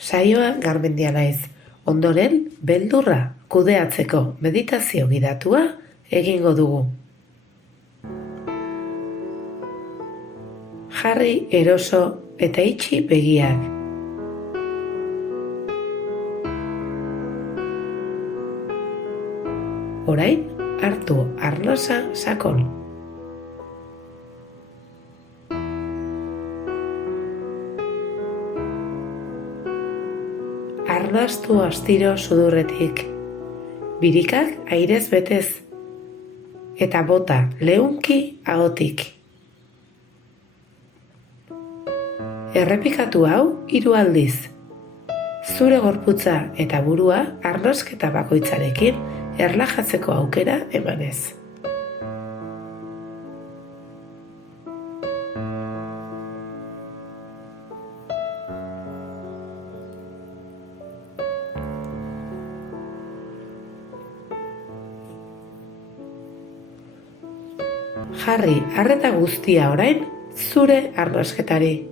Saioa Garmendia naiz, ondoren beldurra kudeatzeko meditazio gidatua egingo dugu. Jarri eroso eta itxi begiak. Orain, hartu arnasa sakon. Arnastu astiro sudurretik, birikak airez betez, eta bota leunki ahotik. Errepikatu hau 3 aldiz. Zure gorputza eta burua arnasketa bakoitzarekin erlajatzeko aukera emanez. Jarri arreta guztia orain zure arnasketari.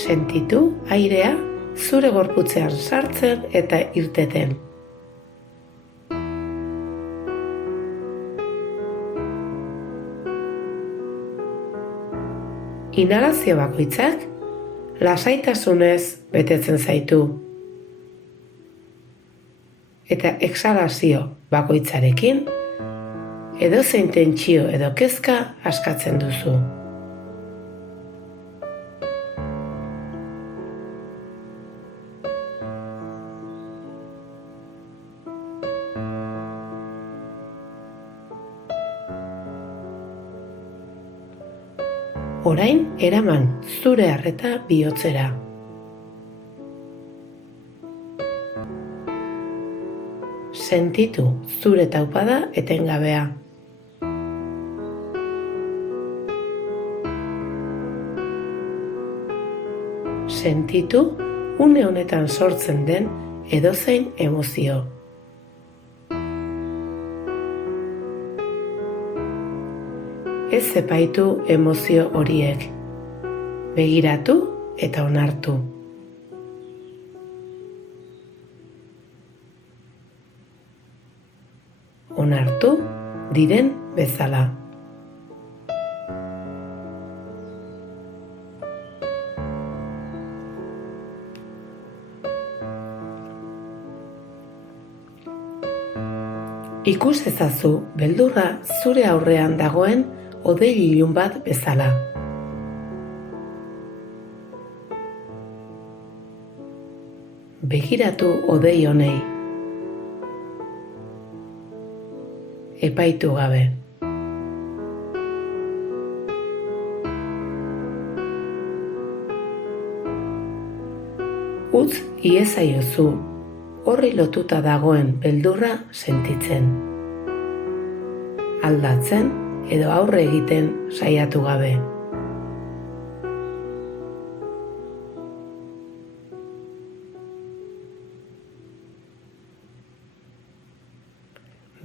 Sentitu airea zure gorputzean sartzen eta irteten. Inhalazio bakoitzak lasaitasunez betetzen zaitu. Eta exhalazio bakoitzarekin edozein tentsio edo kezka askatzen duzu. Orain eraman zure arreta bihotzera. Sentitu zure taupada etengabea. Sentitu une honetan sortzen den edozein emozio. Ez epaitu emozio horiek. Begiratu eta onartu. Onartu diren bezala. Ikus ezazu beldurra zure aurrean dagoen hodei ilun bat bezala. Begiratu hodei honei. Epaitu gabe. Utz iezaiozu horri lotuta dagoen beldurra sentitzen. Aldatzen edo aurre egiten saiatu gabe.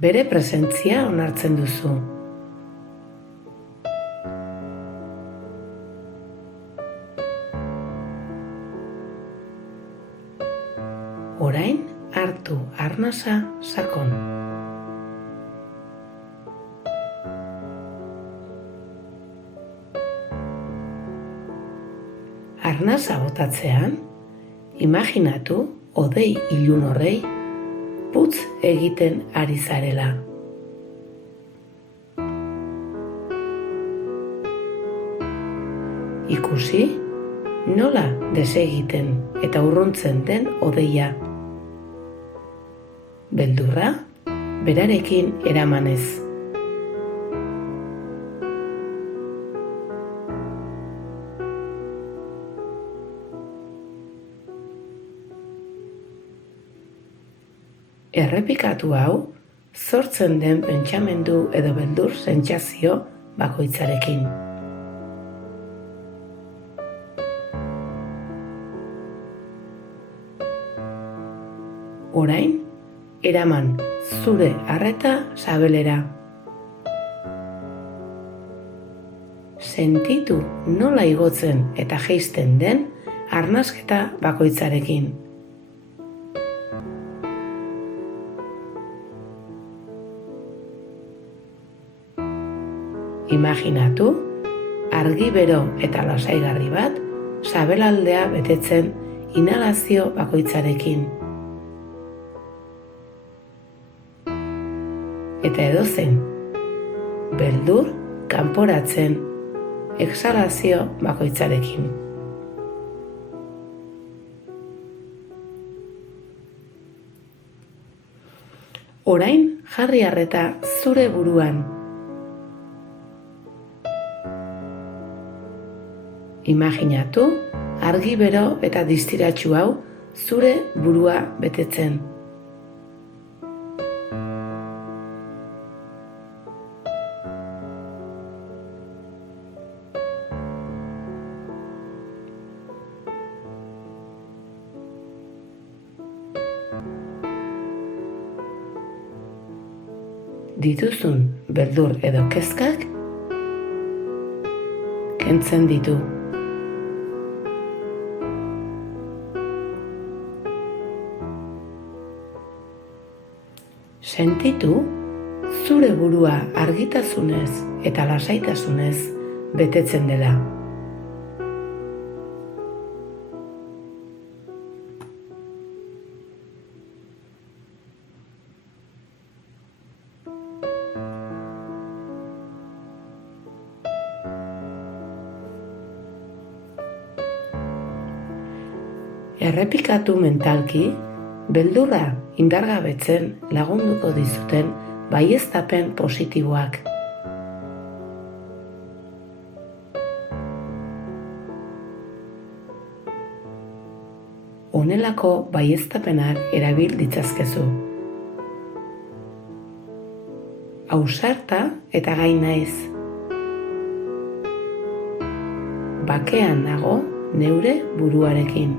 Bere presentzia onartzen duzu. Orain hartu arnasa sakon. Arnasa botatzean, imaginatu hodei ilun horrei putz egiten ari zarela. Ikusi nola desegiten eta urruntzen den hodeia. Beldurra berarekin eramanez. Errepikatu hau, sortzen den pentsamendu edo beldur sentsazio bakoitzarekin. Orain, eraman zure arreta sabelera. Sentitu nola igotzen eta jaisten den arnasketa bakoitzarekin. Imaginatu, argi bero eta lasaigarri bat, sabelaldea betetzen inhalazio bakoitzarekin. Eta edozein, beldur kanporatzen exhalazio bakoitzarekin. Orain jarri arreta zure buruan. Imaginatu, argi bero eta distiratsu hau zure burua betetzen. Dituzun beldur edo kezkak kentzen ditu. Sentitu zure burua argitasunez eta lasaitasunez betetzen dela. Errepikatu mentalki, beldurra indargabetzen lagunduko dizuten baieztapen positiboak. Honelako baieztapenak erabil ditzazkezu. Ausarta eta gai naiz. Bakean nago neure buruarekin.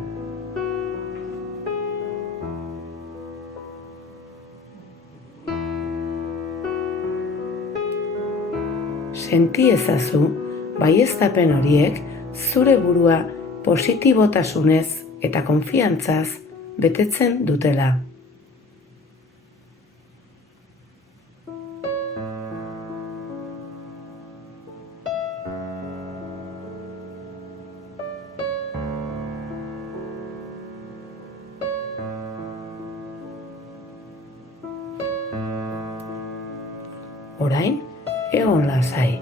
Senti ezazu baieztapen horiek zure burua positibotasunez eta konfiantzaz betetzen dutela. Orain, egon lasai.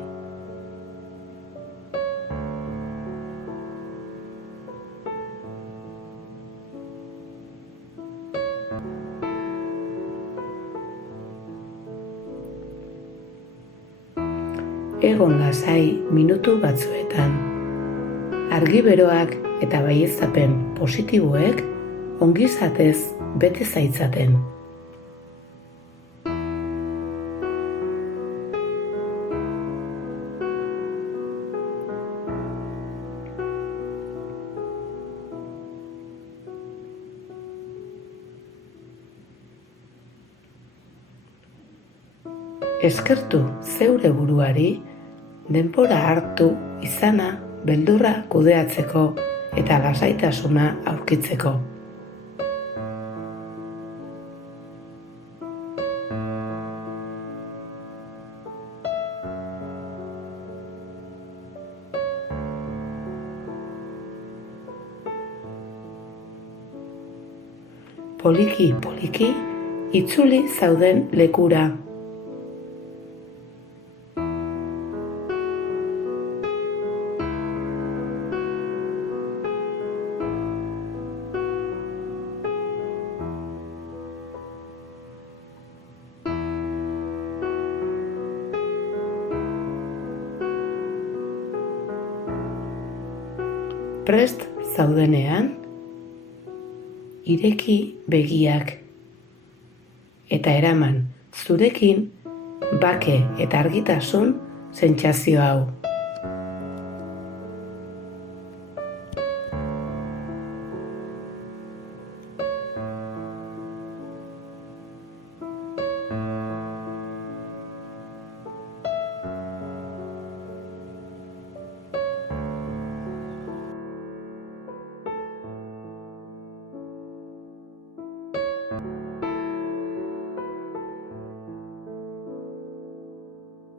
Egon lasai minutu batzuetan. Argi beroak eta baieztapen positiboek ongizatez bete zaitzaten. Eskertu zeure buruari, denbora hartu izana beldurra kudeatzeko eta lasaitasuna aurkitzeko. Poliki, itzuli zauden lekura. Prest zaudenean, ireki begiak eta eraman zurekin bake eta argitasun sentsazio hau.